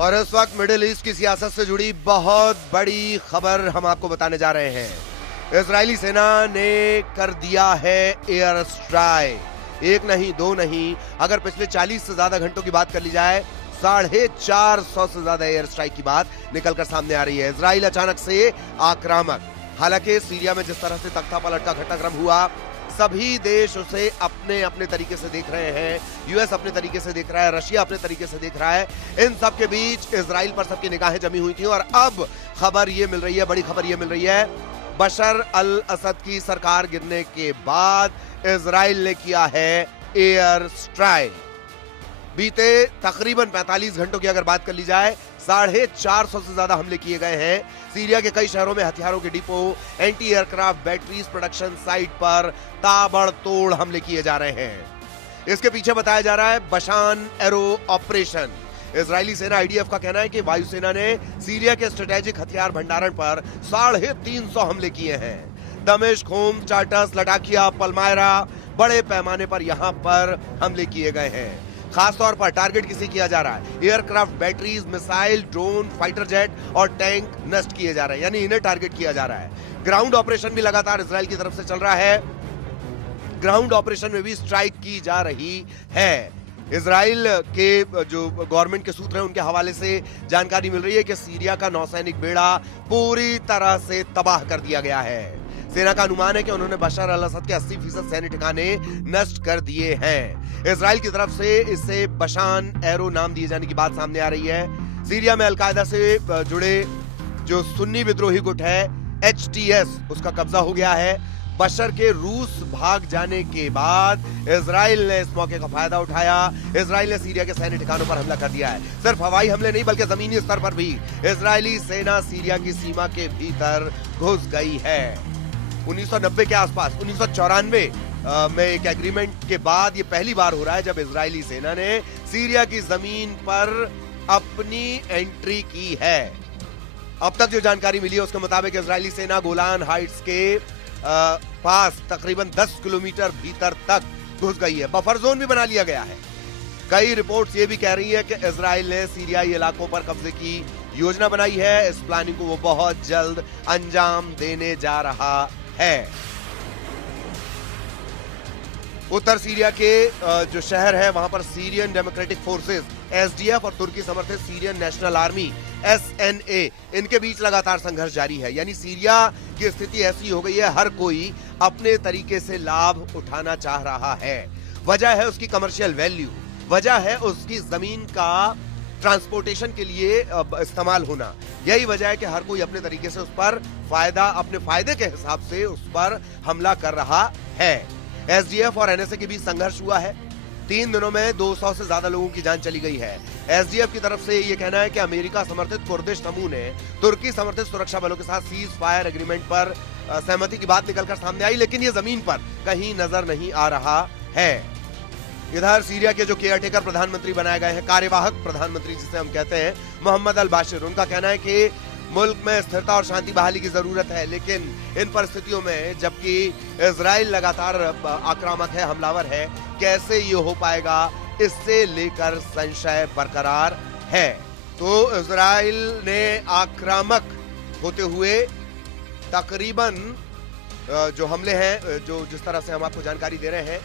और इस वक्त मिडिल ईस्ट की सियासत से जुड़ी बहुत बड़ी खबर हम आपको बताने जा रहे हैं। इजरायली सेना ने कर दिया है एयर स्ट्राइक। एक नहीं, दो नहीं, अगर पिछले 40 से ज्यादा घंटों की बात कर ली जाए, 450 से ज्यादा एयर स्ट्राइक की बात निकलकर सामने आ रही है। इजराइल अचानक से आक्रामक। हालांकि सीरिया में जिस तरह से तख्ता पलट का घटनाक्रम हुआ, सभी देश उसे अपने अपने तरीके से देख रहे हैं। यूएस अपने तरीके से देख रहा है, रशिया अपने तरीके से देख रहा है। इन सब के बीच इजराइल पर सबकी निगाहें जमी हुई थी और अब खबर ये मिल रही है, बड़ी खबर ये मिल रही है, बशर अल असद की सरकार गिरने के बाद इजराइल ने किया है एयर स्ट्राइक। बीते तकरीबन 45 घंटों की अगर बात कर ली जाए, 450 से ज्यादा हमले किए गए हैं। सीरिया के कई शहरों में हथियारों के depot, anti aircraft batteries production site पर ताबड़तोड़ हमले किए जा रहे हैं। इसके पीछे बताया जा रहा है बशान एरो ऑपरेशन। इजरायली सेना आईडीएफ का कहना है कि वायुसेना ने सीरिया के स्ट्रेटेजिक हथियार भंडारण पर 350 हमले किए हैं। दमिश्क, होम, टार्टस, लटाकिया, पलमायरा, बड़े पैमाने पर यहां पर हमले किए गए हैं। खासतौर पर टारगेट किसे किया जा रहा है? Aircraft batteries, missile, drone, fighter jet और टैंक नष्ट किए जा रहे हैं, यानी इन्हें टारगेट किया जा रहा है। ग्राउंड ऑपरेशन भी लगातार इजराइल की तरफ से चल रहा है। ग्राउंड ऑपरेशन में भी स्ट्राइक की जा रही है। इजराइल के जो गवर्नमेंट के सूत्र हैं, उनके हवाले से जानकारी मिल रही है कि सीरिया का नौसैनिक बेड़ा पूरी तरह से तबाह कर दिया गया है। सेना का अनुमान है कि उन्होंने बशर अल असद के 80% सैन्य ठिकाने नष्ट कर दिए हैं। इजराइल की तरफ से इसे बशान एरो नाम दिए जाने की बात सामने आ रही है। सीरिया में अलकायदा से जुड़े जो सुन्नी विद्रोही गुट है HTS, उसका कब्जा हो गया है। बशर के रूस भाग जाने के बाद इजराइल ने इस मौके का फायदा उठाया। इजराइल ने सीरिया के सैन्य ठिकानों पर हमला कर दिया है। सिर्फ हवाई हमले नहीं, बल्कि जमीनी स्तर पर भी इजरायली सेना सीरिया की सीमा के भीतर घुस गई है। 1990 के आसपास, 1994 में एक एग्रीमेंट के बाद ये पहली बार हो रहा है जब इजरायली सेना ने सीरिया की जमीन पर अपनी एंट्री की है। अब तक जो जानकारी मिली है उसके मुताबिक इजरायली सेना गोलान हाइट्स के पास तकरीबन 10 किलोमीटर भीतर तक घुस गई है। बफर जोन भी बना लिया गया है। कई रिपोर्ट्स ये भी कह रही है कि इजराइल ने सीरियाई इलाकों पर कब्जे की योजना बनाई है। इस प्लानिंग को वो बहुत जल्द अंजाम देने जा रहा है। उत्तर सीरिया के जो शहर है वहां पर सीरियन डेमोक्रेटिक फोर्सेस SDF और तुर्की समर्थित सीरियन नेशनल आर्मी SNA, इनके बीच लगातार संघर्ष जारी है। यानी सीरिया की स्थिति ऐसी हो गई है, हर कोई अपने तरीके से लाभ उठाना चाह रहा है। वजह है उसकी कमर्शियल वैल्यू, वजह है उसकी जमीन का ट्रांसपोर्टेशन के लिए इस्तेमाल होना। यही वजह है कि हर कोई अपने तरीके से उस पर फायदा, अपने फायदे के हिसाब से उस पर हमला कर रहा है। SDF और NSA के बीच संघर्ष हुआ है। 3 दिनों में 200 से ज्यादा लोगों की जान चली गई है। SDF की तरफ से यह कहना है कि अमेरिका समर्थित कुर्दिश समूह ने तुर्की समर्थित सुरक्षा बलों के साथ सीज फायर एग्रीमेंट पर सहमति की बात निकलकर सामने आई, लेकिन यह जमीन पर कहीं नजर नहीं आ रहा है। इधर सीरिया के जो केयरटेकर प्रधानमंत्री बनाए गए हैं, कार्यवाहक प्रधानमंत्री जिसे हम कहते हैं, मोहम्मद अल बाशिर, उनका कहना है कि मुल्क में स्थिरता और शांति बहाली की जरूरत है। लेकिन इन परिस्थितियों में जबकि इजराइल लगातार आक्रामक है, हमलावर है, कैसे ये हो पाएगा, इससे लेकर संशय बरकरार है। तो इजराइल ने आक्रामक होते हुए तकरीबन जो हमले हैं, जो जिस तरह से हम आपको जानकारी दे रहे हैं,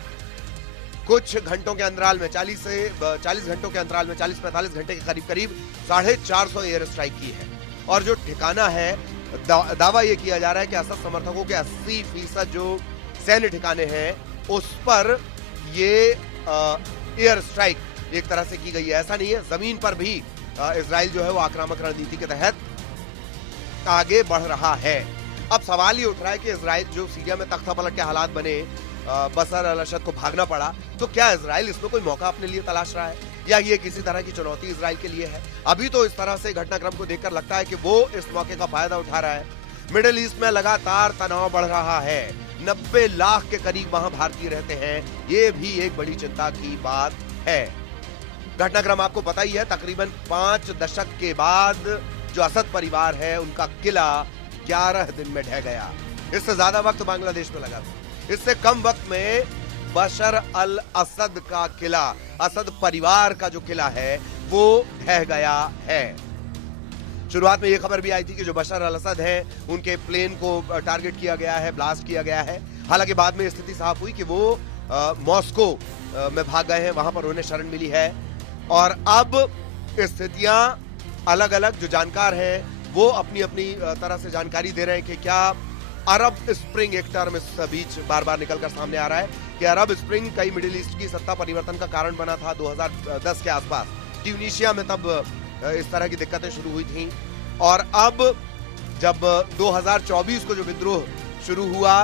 कुछ घंटों के अंतराल में 40 घंटों के अंतराल में 40-45 घंटे के करीब 450 एयर स्ट्राइक की है। और जो ठिकाना है, दावा यह किया जा रहा है कि असद समर्थकों के 80% जो सैन्य ठिकाने हैं उस पर ये एयर स्ट्राइक एक तरह से की गई है। ऐसा नहीं है, जमीन पर भी इजराइल जो है वो आक्रामक रणनीति के तहत आगे बढ़ रहा है। अब सवाल ये उठ रहा है कि इजराइल जो सीरिया में तख्ता पलट के हालात बने, बशर अल असद को भागना पड़ा, तो क्या इजराइल इसमें कोई मौका अपने लिए तलाश रहा है या ये किसी तरह की चुनौती इजराइल के लिए है? अभी तो इस तरह से घटनाक्रम को देखकर लगता है कि वो इस मौके का फायदा उठा रहा है। मिडिल ईस्ट में लगातार तनाव बढ़ रहा है। 90 लाख के करीब वहां भारतीय रहते हैं। ये भी एक बड़ी चिंता की बात है। घटनाक्रम आपको पता ही है, तकरीबन 5 दशक के बाद जो असद परिवार है उनका किला 11 दिन में ढह गया। इससे ज्यादा वक्त बांग्लादेश में लगा था। इससे कम वक्त में बशर अल असद का किला, असद परिवार का जो किला है वो ढह गया है। शुरुआत में यह खबर भी आई थी कि जो बशर अल असद हैं उनके प्लेन को टारगेट किया गया है, ब्लास्ट किया गया है। हालांकि बाद में स्थिति साफ हुई कि वो मॉस्को में भाग गए हैं, वहां पर उन्हें शरण मिली है। और अब स्थितियां अलग अलग, जो जानकार हैं वो अपनी अपनी तरह से जानकारी दे रहे हैं कि क्या अरब स्प्रिंग, एक टर्म इस बीच बार बार निकलकर सामने आ रहा है कि अरब स्प्रिंग कई मिडिल ईस्ट की सत्ता परिवर्तन का कारण बना था 2010 के आसपास। ट्यूनीशिया में तब इस तरह की दिक्कतें शुरू हुई थी। और अब जब 2024 को जो विद्रोह शुरू हुआ,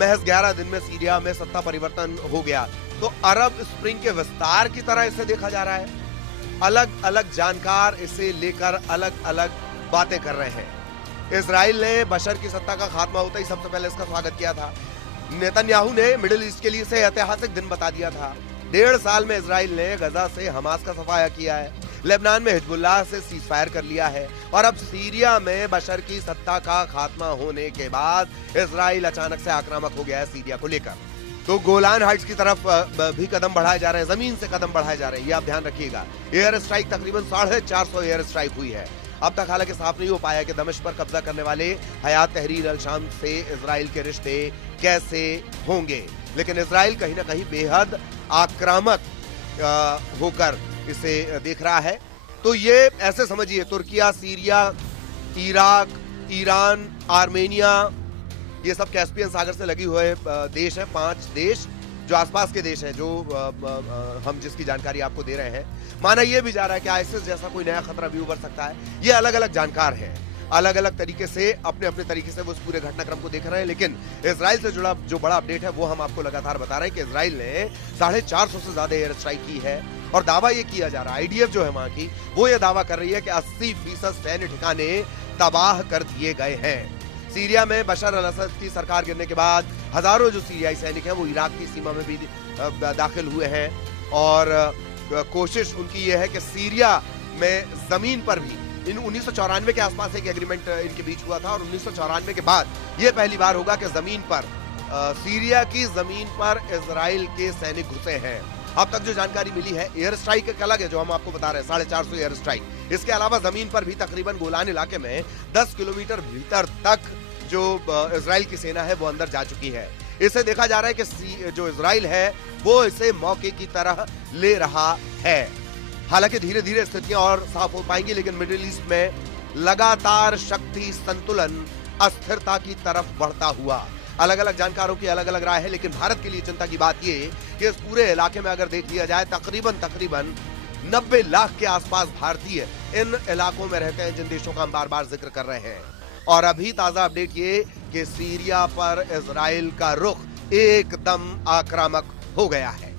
महज 11 दिन में सीरिया में सत्ता परिवर्तन हो गया। तो अरब स्प्रिंग के विस्तार की तरह इसे देखा जा रहा है। अलग अलग जानकार इसे लेकर अलग अलग बातें कर रहे हैं। इजराइल ने बशर की सत्ता का खात्मा होता ही सबसे पहले इसका स्वागत किया था। नेतन्याहू ने मिडिल ईस्ट के लिए इसे ऐतिहासिक दिन बता दिया था। 1.5 साल में इजराइल ने गजा से हमास का सफाया किया है, लेबनान में हिजबुल्लाह से सीज फायर कर लिया है, और अब सीरिया में बशर की सत्ता का खात्मा होने के बाद इजराइल अचानक से आक्रामक हो गया है सीरिया को लेकर। तो गोलान हाइट्स की तरफ भी कदम बढ़ाए जा रहे हैं, जमीन से कदम बढ़ाए जा रहे हैं, ये आप ध्यान रखिएगा। एयर स्ट्राइक तकरीबन 450 एयर स्ट्राइक हुई है। अब तक हालांकि साफ नहीं हो पाया कि दमिश्क पर कब्जा करने वाले हयात तहरीर अल शाम से इजराइल के रिश्ते कैसे होंगे, लेकिन इजराइल कहीं ना कहीं बेहद आक्रामक होकर इसे देख रहा है। तो ये ऐसे समझिए, Türkiye, Syria, Iraq, Iran, Armenia, ये सब कैस्पियन सागर से लगे हुए देश हैं। 5 देश जो आसपास के देश हैं, जो हम जिसकी जानकारी आपको दे रहे हैं। माना यह भी जा रहा है कि आईएसआईएस जैसा कोई नया खतरा भी उभर सकता है। ये अलग अलग जानकार हैं, अलग अलग तरीके से अपने अपने तरीके से वो इस पूरे घटनाक्रम को देख रहे हैं। लेकिन इजराइल से जुड़ा जो बड़ा अपडेट है वो हम आपको लगातार बता रहे हैं कि इजराइल ने 450 से ज्यादा एयर स्ट्राइक की है। और दावा ये किया जा रहा है, आईडीएफ जो है वहां की, वो ये दावा कर रही है कि 80% सैन्य ठिकाने तबाह कर दिए गए हैं। सीरिया में बशर अल असद की सरकार गिरने के बाद हजारों जो सीरियाई सैनिक हैं वो इराक की सीमा में भी दाखिल हुए हैं। और कोशिश उनकी ये है कि सीरिया में जमीन पर भी, इन 1994 के आसपास एक एग्रीमेंट इनके बीच हुआ था, और 1994 के बाद ये पहली बार होगा कि जमीन पर, सीरिया की जमीन पर इजराइल के सैनिक घुसे हैं। अब तक जो जानकारी मिली है, एयर स्ट्राइक एक अलग है जो हम आपको बता रहे हैं, 450 एयर स्ट्राइक। इसके अलावा जमीन पर भी तकरीबन गोलान इलाके में 10 किलोमीटर भीतर तक जो इजराइल की सेना है वो अंदर जा चुकी है। इसे देखा जा रहा है कि जो इजराइल है वो इसे मौके की तरह ले रहा है। हालांकि धीरे धीरे स्थितियां और साफ हो पाएंगी, लेकिन मिडिल ईस्ट में लगातार शक्ति संतुलन अस्थिरता की तरफ बढ़ता हुआ। अलग अलग जानकारों की अलग अलग राय है, लेकिन भारत के लिए चिंता की बात यह कि इस पूरे इलाके में अगर देख लिया जाए, तकरीबन 90 लाख के आसपास भारतीय इन इलाकों में रहते हैं, जिन देशों का हम बार बार जिक्र कर रहे हैं। और अभी ताजा अपडेट ये कि सीरिया पर इजराइल का रुख एकदम आक्रामक हो गया है।